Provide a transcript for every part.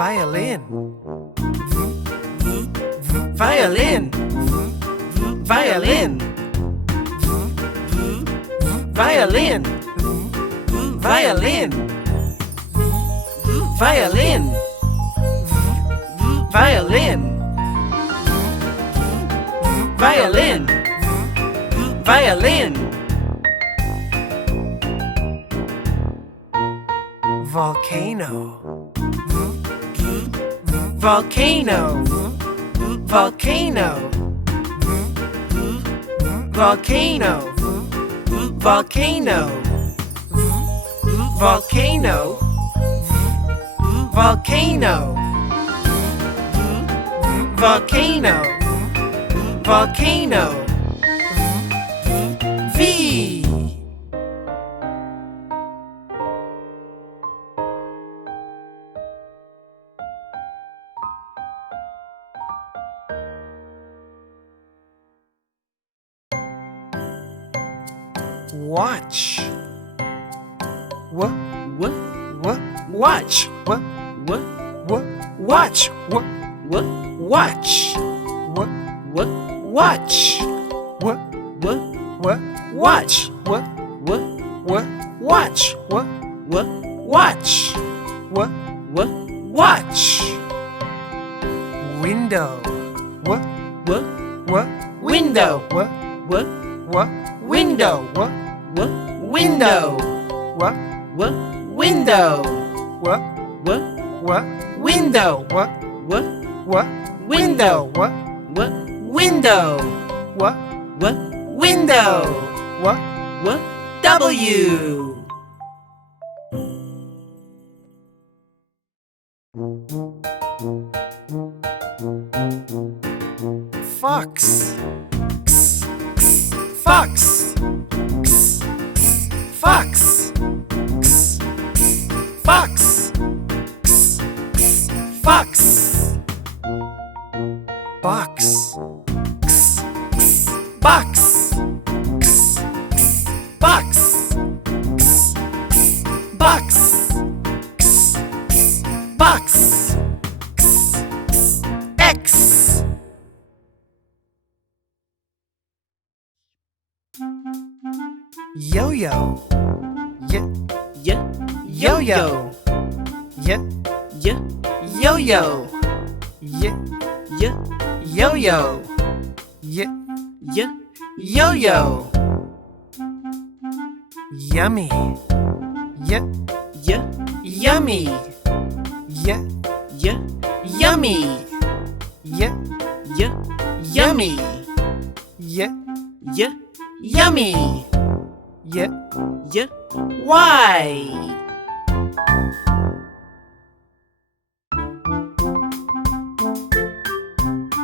violin, violin, violin, violin, violin, violin, violin, violin, violin, volcano, volcano, volcano, volcano, volcano, volcano, volcano, volcano, volcano, V. Watch. Watch. Watch. Watch. Watch. Watch. Watch. Watch. Watch. Window. Window. Window. Window. Window. Window. Window. Window. Window. W. Fox. Fox. Fox. Fox. Fox. Box. Box. Box. Box. Box. X. Yo-yo. Yo-yo. Yo-yo. Yo-yo. Yo-yo. Yummy. Yummy. Yummy. Yummy. Yummy. Why?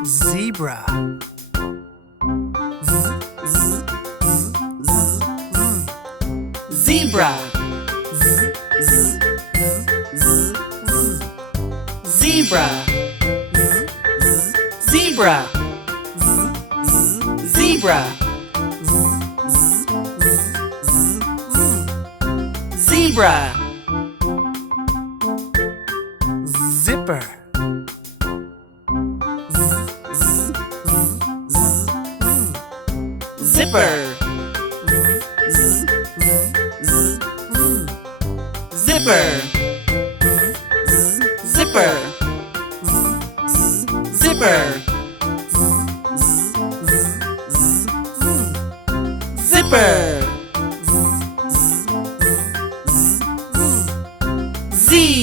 Zebra. Zebra. Zebra. Zebra. Zebra. Zebra. Zipper. Zipper. Zipper. Zipper. Zipper. Zipper. Z.